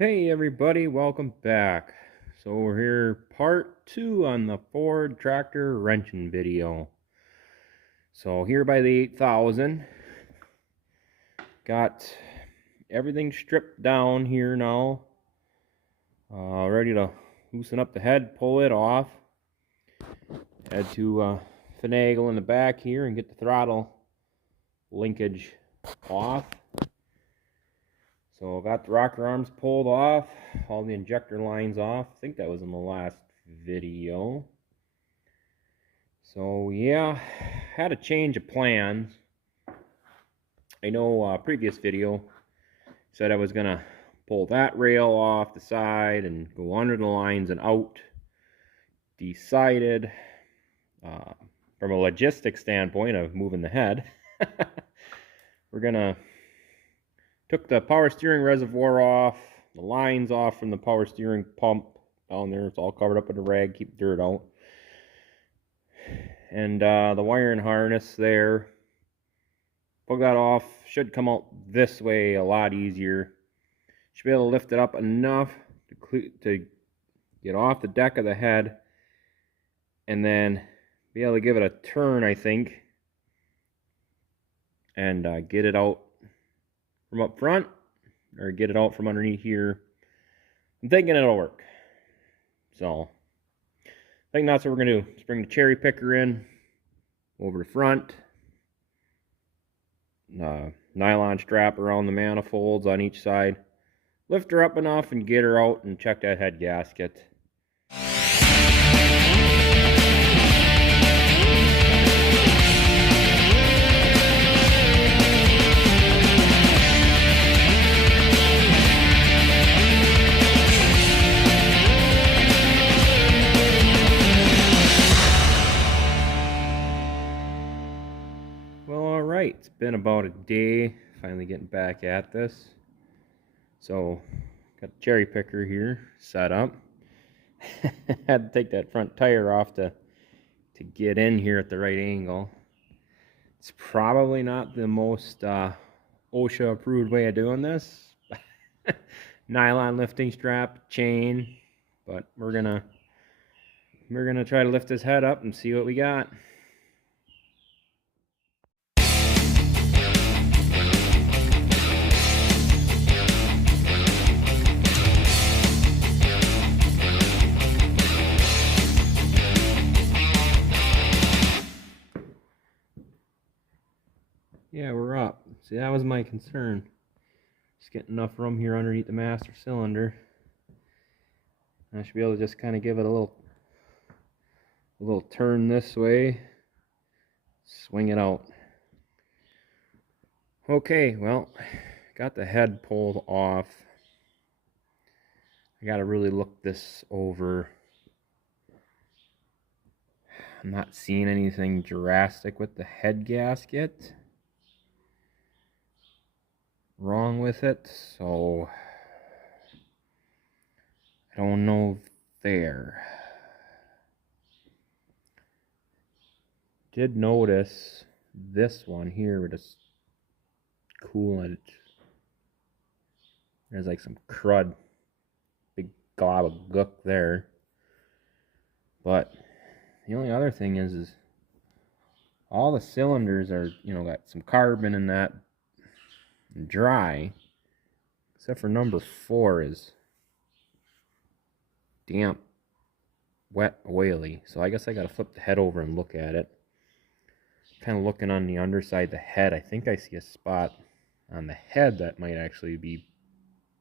Hey everybody, welcome back. So we're here part 2 on the Ford tractor wrenching video. So here by the 8000, got everything stripped down here now. Ready to loosen up the head, pull it off. Had to finagle in the back here and get the throttle linkage off. So got the rocker arms pulled off, all the injector lines off. I think that was in the last video. So yeah, had a change of plans. I know previous video said I was gonna pull that rail off the side and go under the lines and out. Decided from a logistics standpoint of moving the head, we're gonna took the power steering reservoir off, the lines off from the power steering pump down there. It's all covered up with a rag, keep dirt out. And the wiring harness there, pull that off. Should come out this way a lot easier. Should be able to lift it up enough to get off the deck of the head and then be able to give it a turn, I think, and get it out from up front or get it out from underneath here. I'm thinking it'll work. So I think that's what we're gonna do. Just bring the cherry picker in over the front, nylon strap around the manifolds on each side, lift her up enough and get her out and check that head gasket. Well, all right, it's been about a day, finally getting back at this. So, got the cherry picker here set up. Had to take that front tire off to get in here at the right angle. It's probably not the most OSHA approved way of doing this. Nylon lifting strap, chain, but we're gonna try to lift this head up and see what we got. Yeah, we're up. See, that was my concern. Just get enough room here underneath the master cylinder. I should be able to just kind of give it a little turn this way, swing it out. Okay, well, got the head pulled off. I gotta really look this over. I'm not seeing anything drastic with the head gasket wrong with it, so I don't know there. Did notice this one here with this coolant. There's like some crud, big glob of gook there. But the only other thing is all the cylinders are, got some carbon in that, dry, except for number 4 is damp, wet, oily. So I guess I gotta flip the head over and look at it. Kind of looking on the underside of the head, I think I see a spot on the head that might actually be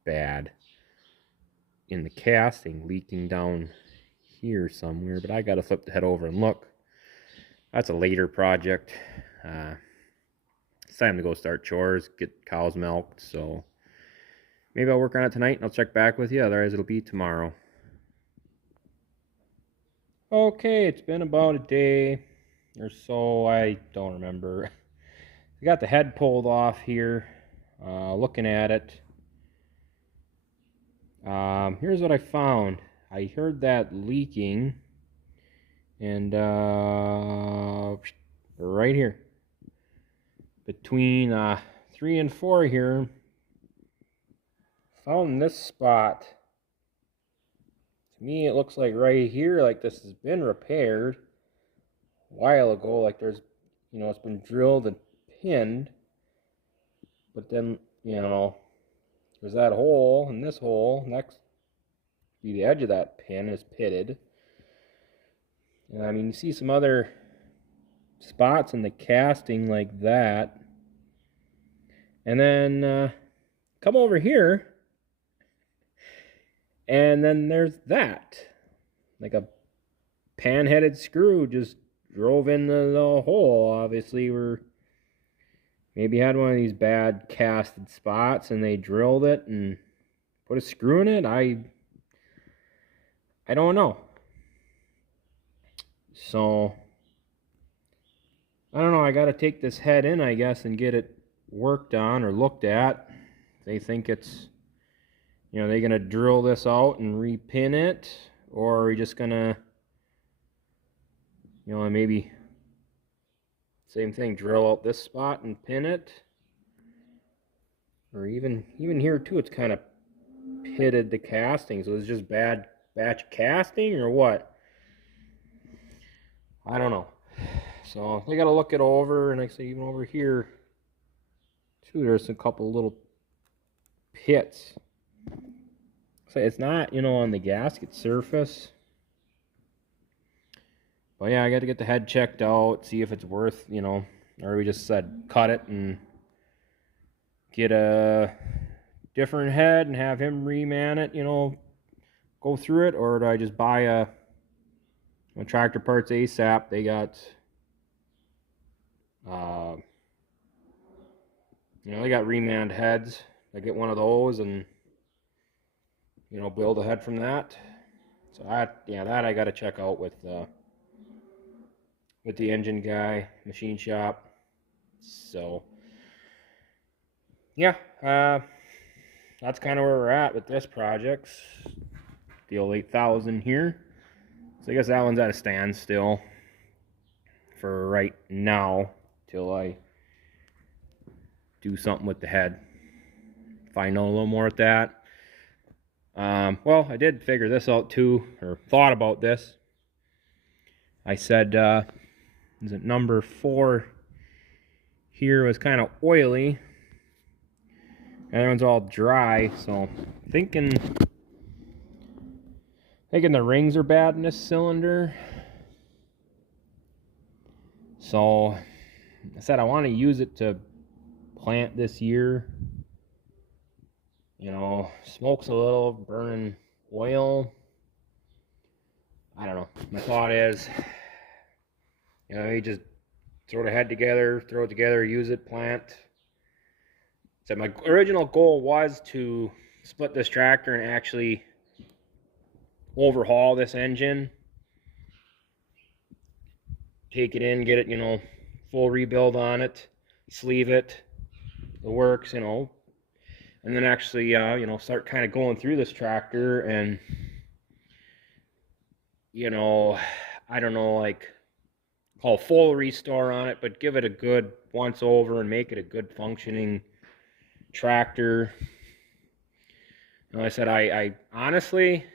bad in the casting, leaking down here somewhere, but I gotta flip the head over and look. That's a later project. It's time to go start chores, get cows milked, so maybe I'll work on it tonight and I'll check back with you, otherwise it'll be tomorrow. Okay, it's been about a day or so, I don't remember. I got the head pulled off here, looking at it. Here's what I found. I heard that leaking, and right here, between 3 and 4 here, found this spot. To me, it looks like right here, like this has been repaired a while ago. Like there's, it's been drilled and pinned. But then, there's that hole, and this hole next to the edge of that pin is pitted. And I mean, you see some other spots in the casting like that. And then come over here, and then there's that. Like a pan-headed screw just drove in the hole. Obviously, we're maybe had one of these bad casted spots, and they drilled it and put a screw in it. I don't know. So I don't know. I got to take this head in, I guess, and get it worked on or looked at. They think it's, they're gonna drill this out and repin it, or are we just gonna, maybe same thing, drill out this spot and pin it, or even here too, it's kind of pitted the casting, so it's just bad batch of casting or what? I don't know. So they got to look it over, and like I say, even over here too, there's a couple little pits. So it's not, on the gasket surface. But yeah, I got to get the head checked out, see if it's worth, or we just said cut it and get a different head and have him reman it, go through it, or do I just buy a Tractor Parts ASAP? They got, they got remanned heads. I get one of those and, build a head from that. So that I got to check out with the engine guy, machine shop. So yeah, that's kind of where we're at with this project. The old 8000 here. So I guess that one's at a standstill for right now till I do something with the head. Find out a little more at that. Well, I did figure this out too, or thought about this. I said, is it number 4 here was kind of oily. And that one's all dry, so thinking the rings are bad in this cylinder. So I said I want to use it to plant this year. Smokes a little, burning oil. I don't know. My thought is, you just throw the head together, use it, plant. So my original goal was to split this tractor and actually overhaul this engine. Take it in, get it, full rebuild on it, sleeve it, the works, and then actually, start kind of going through this tractor and, I don't know, like, call full restore on it, but give it a good once over and make it a good functioning tractor. And I said, I honestly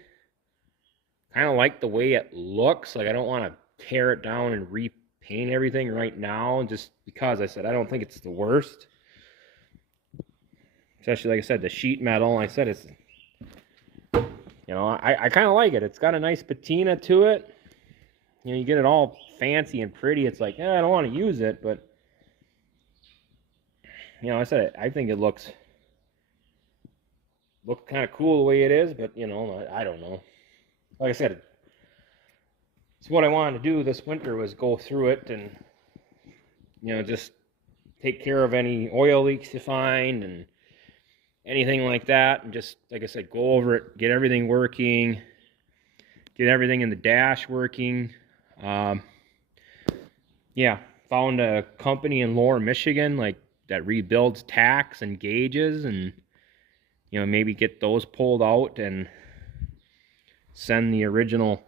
kind of like the way it looks. Like, I don't want to tear it down and repaint everything right now, just because I said I don't think it's the worst. Especially, like I said, the sheet metal. I said it's, I kind of like it. It's got a nice patina to it. You get it all fancy and pretty. It's like, I don't want to use it, but I said I think it looks kind of cool the way it is, but I don't know. Like I said, it's what I wanted to do this winter was go through it and just take care of any oil leaks you find and anything like that, and just, like I said, go over it, get everything working, get everything in the dash working. Yeah, found a company in Lower Michigan that rebuilds tacks and gauges, and maybe get those pulled out and send the original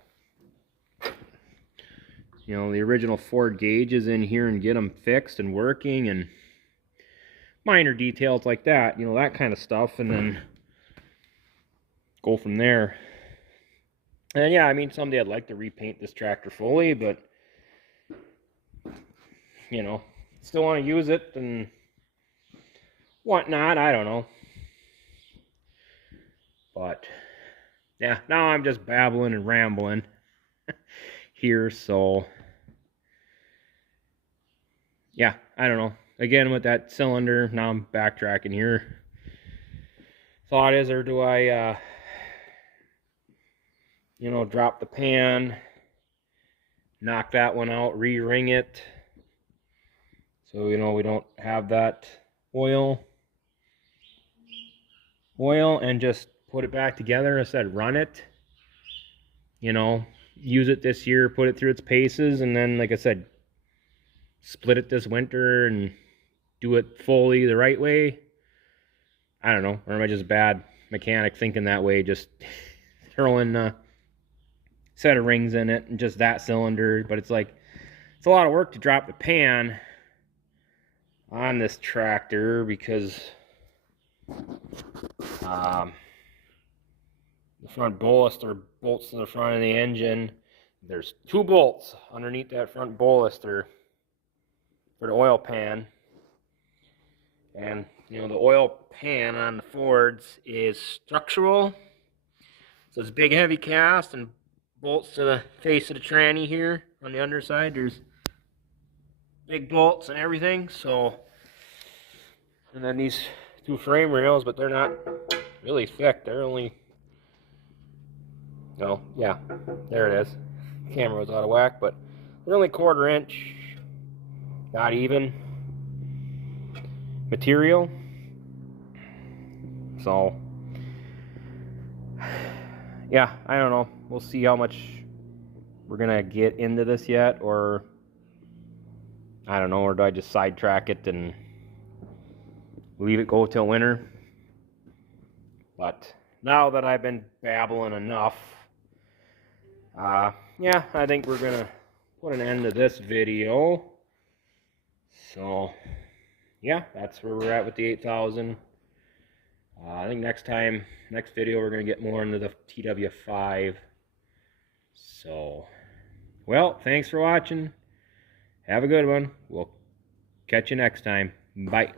Ford gauges in here and get them fixed and working, and minor details like that, that kind of stuff. And then go from there. And yeah, I mean, someday I'd like to repaint this tractor fully, but you know, still want to use it and whatnot. I don't know. But yeah, now I'm just babbling and rambling here. So yeah, I don't know. Again, with that cylinder, now I'm backtracking here. Thought is, or do I, you know, drop the pan, knock that one out, re-ring it, so you know we don't have that oil, and just put it back together. I said run it, you know, use it this year, put it through its paces, and then, like I said, split it this winter and do it fully the right way. I don't know, or am I just a bad mechanic thinking that way, just throwing a set of rings in it and just that cylinder? But it's like, it's a lot of work to drop the pan on this tractor because the front bolus, or bolts to the front of the engine, there's 2 bolts underneath that front bolus for the oil pan. And you know, the oil pan on the Fords is structural, so it's big heavy cast and bolts to the face of the tranny here on the underside. There's big bolts and everything. So, and then these 2 frame rails, but they're not really thick. They're only, oh yeah, there it is. Camera was out of whack, but they're only 1/4 inch, not even material. So yeah, I don't know. We'll see how much we're gonna get into this yet, or I don't know, or do I just sidetrack it and leave it go till winter? But now that I've been babbling enough, yeah, I think we're gonna put an end to this video. So yeah, that's where we're at with the 8000. I think next video, we're gonna get more into the Tw5. So, well, thanks for watching. Have a good one. We'll catch you next time. Bye.